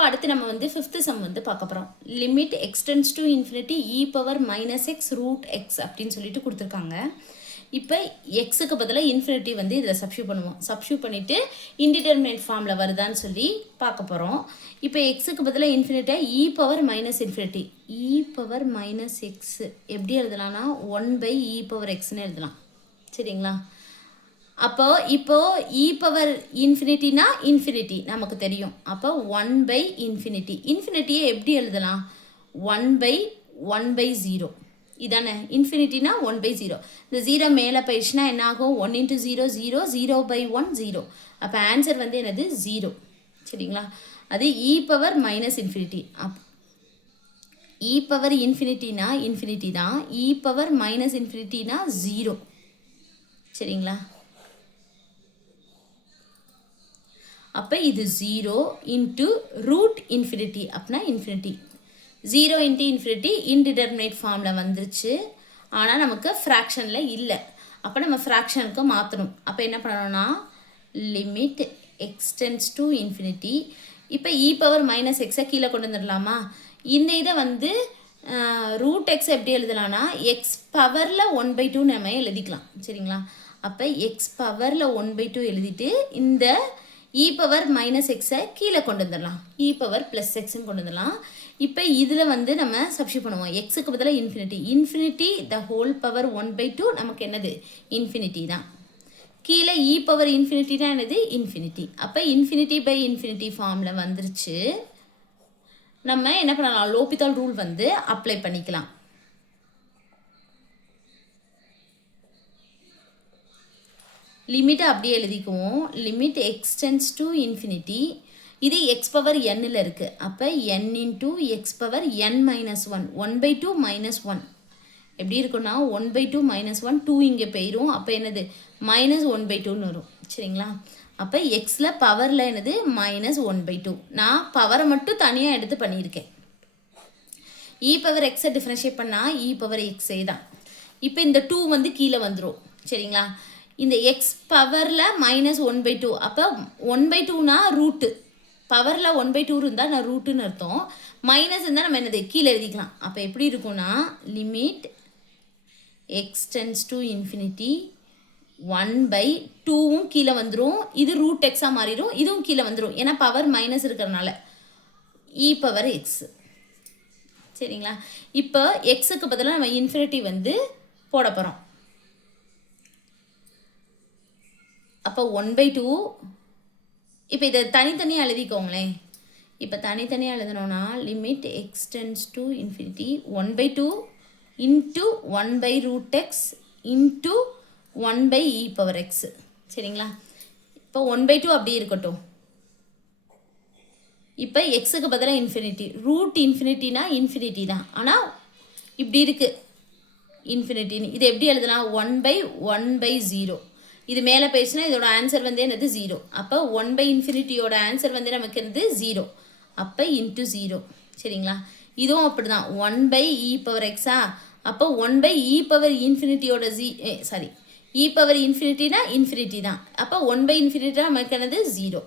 இப்போ அடுத்து நம்ம வந்து ஃபிஃப்த்து சம் வந்து பார்க்க போகிறோம். Limit x tends to infinity e power minus x root x அப்படின்னு சொல்லிட்டு கொடுத்துருக்காங்க. இப்போ எக்ஸுக்கு பதிலாக இன்ஃபினிட்டி வந்து இதில் சப்ஸ்டியூட் பண்ணுவோம். சப்ஸ்டியூட் பண்ணிவிட்டு இன்டிடெர்மினேட் ஃபார்மில் வருதான்னு சொல்லி பார்க்க போகிறோம். இப்போ எக்ஸுக்கு பதிலாக இன்ஃபினிட்டியாக e power minus infinity e power minus x எப்படி எழுதலாம்னா 1 இ பவர் எக்ஸ்ன்னு எழுதலாம். சரிங்களா? அப்போ இ பவர் இன்ஃபினிட்டினா இன்ஃபினிட்டி நமக்கு தெரியும். அப்போ 1 இன்ஃபினிட்டி இன்ஃபினிட்டியை எப்படி எழுதலாம்? 1/0 இதானே இன்ஃபினிட்டினா 1/0. இந்த 0 மேலே போயிடுச்சுன்னா என்ன ஆகும்? 1 × 0 0 0/1 0. அப்போ ஆன்சர் வந்து என்னது? 0. சரிங்களா? அது இ power minus infinity. E power இன்ஃபினிட்டினா infinity தான். இ பவர் மைனஸ் இன்ஃபினிட்டினா 0. சரிங்களா? அப்போ இது 0 இன்ட்டு ரூட் இன்ஃபினிட்டி அப்படின்னா இன்ஃபினிட்டி. 0 × இன்ஃபினிட்டி இன்டிடெர்மினேட் ஃபார்மில் வந்துருச்சு. ஆனால் நமக்கு ஃப்ராக்ஷனில் இல்லை. அப்போ நம்ம ஃப்ராக்ஷனுக்கு மாற்றணும். அப்போ என்ன பண்ணணும்னா லிமிட் எக்ஸ்டென்ஸ் டு இன்ஃபினிட்டி. இப்போ இ பவர் மைனஸ் எக்ஸை கீழே கொண்டு வந்துடலாமா? இந்த இதை வந்து ரூட் எக்ஸ் எப்படி எழுதலாம்னா எக்ஸ் பவரில் 1/2 நம்ம எழுதிக்கலாம். சரிங்களா? அப்போ எக்ஸ் பவரில் 1/2 எழுதிட்டு இந்த இ பவர் மைனஸ் எக்ஸை கீழே கொண்டு வந்துடலாம். இ பவர் ப்ளஸ் எக்ஸ்ன்னு கொண்டு வந்துடலாம். இப்போ இதில் வந்து நம்ம சப்ஸ்டியூட் பண்ணுவோம். எக்ஸுக்கு பதிலாக இன்ஃபினிட்டி த ஹோல் பவர் 1/2 நமக்கு என்னது? இன்ஃபினிட்டி தான். கீழே இ பவர் இன்ஃபினிட்டினா என்னது? இன்ஃபினிட்டி. அப்போ இன்ஃபினிட்டி ஃபார்மில் வந்துருச்சு. நம்ம என்ன பண்ணலாம்? லோபிதால் ரூல் வந்து அப்ளை பண்ணிக்கலாம். லிமிட்டை அப்படியே எழுதிக்குவோம். Limit x tends to infinity. இது எக்ஸ் பவர் எண்ணில் இருக்குது. அப்போ n × எக்ஸ் பவர் n-1 1/2 -1 எப்படி இருக்குன்னா 1/2 -1 2 இங்கே போயிடும். அப்போ என்னது? -1/2ன்னு வரும். சரிங்களா? அப்போ எக்ஸில் பவரில் என்னது? -1/2. நான் பவரை மட்டும் தனியாக எடுத்து பண்ணியிருக்கேன். இ பவர் எக்ஸை டிஃப்ரென்ஷியேட் பண்ணால் இ பவர் எக்ஸே தான். இப்போ இந்த 2 வந்து கீழே வந்துடும். சரிங்களா? இந்த எக்ஸ் பவரில் -1/2 அப்போ 1/2னா ரூட்டு. பவரில் 1/2 இருந்தால் நான் ரூட்டுன்னு அர்த்தம். மைனஸ் இருந்தால் நம்ம என்னது? கீழே எழுதிக்கலாம். அப்போ எப்படி இருக்கும்னா லிமிட் எக்ஸ்டென்ஸ் டு இன்ஃபினிட்டி 1/2வும் கீழே வந்துடும். இது ரூட் எக்ஸாக மாறிடும். இதுவும் கீழே வந்துடும். ஏன்னா பவர் மைனஸ் இருக்கிறதுனால இ பவர் எக்ஸ். சரிங்களா? இப்போ எக்ஸுக்கு பதிலாக நம்ம இன்ஃபினிட்டி வந்து போட போகிறோம். அப்போ 1/2 இப்போ இதை தனித்தனியாக எழுதிக்கோங்களேன். இப்போ தனித்தனியாக எழுதணும்னா limit x tends to infinity 1/2 into 1/√x into 1/e power x. சரிங்களா? இப்போ 1/2 அப்படி இருக்கட்டும். இப்போ எக்ஸுக்கு பதிலாக இன்ஃபினிட்டி ரூட் இன்ஃபினிட்டினா இன்ஃபினிட்டி தான். ஆனால் இப்படி இருக்குது இன்ஃபினிட்டின்னு. இது எப்படி எழுதலாம்? 1/1/0. இது மேலே போயிடுச்சுன்னா இதோட ஆன்சர் வந்து என்னது? 0. அப்போ 1/∞ ஆன்சர் வந்து நமக்கு என்னது? 0. அப்போ இன்ட்டு 0. சரிங்களா? இதுவும் அப்படி தான் 1/e பவர் எக்ஸா. அப்போ 1/e power இன்ஃபினிட்டியோட e power இன்ஃபினிட்டினா infinity தான். அப்போ 1/∞ நமக்கு என்னது? 0.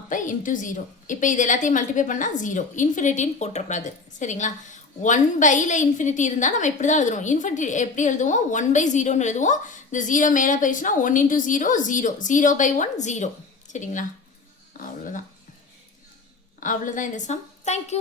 அப்போ இன்ட்டு 0. இப்போ இது எல்லாத்தையும் மல்டிப்ளை பண்ணால் 0. இன்ஃபினிட்டின்னு போட்டக்கூடாது. சரிங்களா? 1/ல இன்ஃபினிட்டி இருந்தால் நம்ம இப்படி தான் எழுதுவோம். இன்ஃபினிட்டி எப்படி எழுதுவோம்? 1/0ன்னு எழுதுவோம். இந்த 0 மேலே போயிடுச்சுன்னா 1 × 0 0 0/1 0. சரிங்களா? அவ்வளோதான் இந்த சம். தேங்க்யூ.